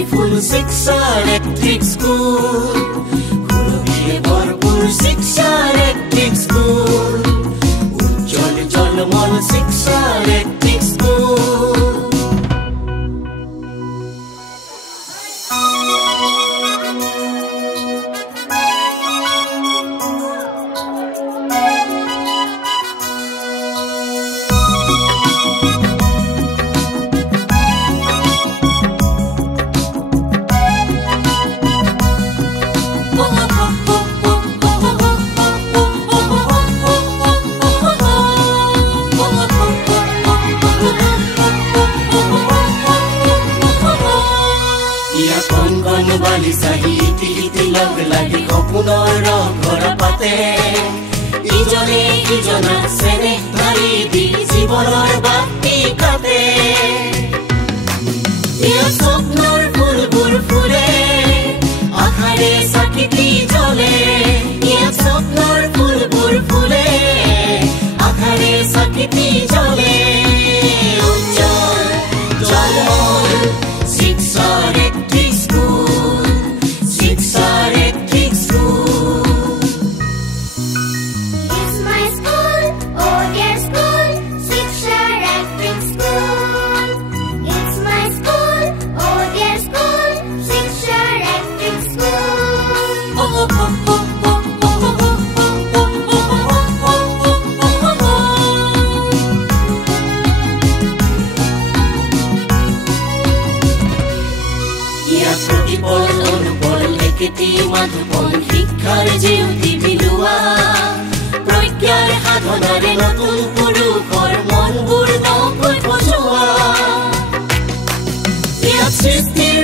Beautiful शिक्षा electric school खुलबिए भरपूर शिक्षा इलेक्ट्रिक स्कूल उज्जवल जलमल शिक्षा इलेक्ट्रिक स्कूल वाली सही इति लग लागि खपुनर घर पाते इजने इजना सेने धरी दी जीवनर बाती काते इया स्वप्नर फुलबुर फुले आखारे साकिती जले इया स्वप्नर फुलबुर फुले आखारे साकिती जले उज्जवल जलमल शिक्षा इलेक्ट्रिक स्कूल शिक्षा electric school It's my school, oh dear school, Shiksha Electric School. It's my school, oh dear school, Shiksha Electric মাধুপন শিক্ষাৰ জিউতি বিলুৱা প্ৰজ্ঞাৰ সাধনাৰে নতুন পুৰুষৰ মনবোৰ নকৈ বজোৱা ইয়াত সৃষ্টিৰ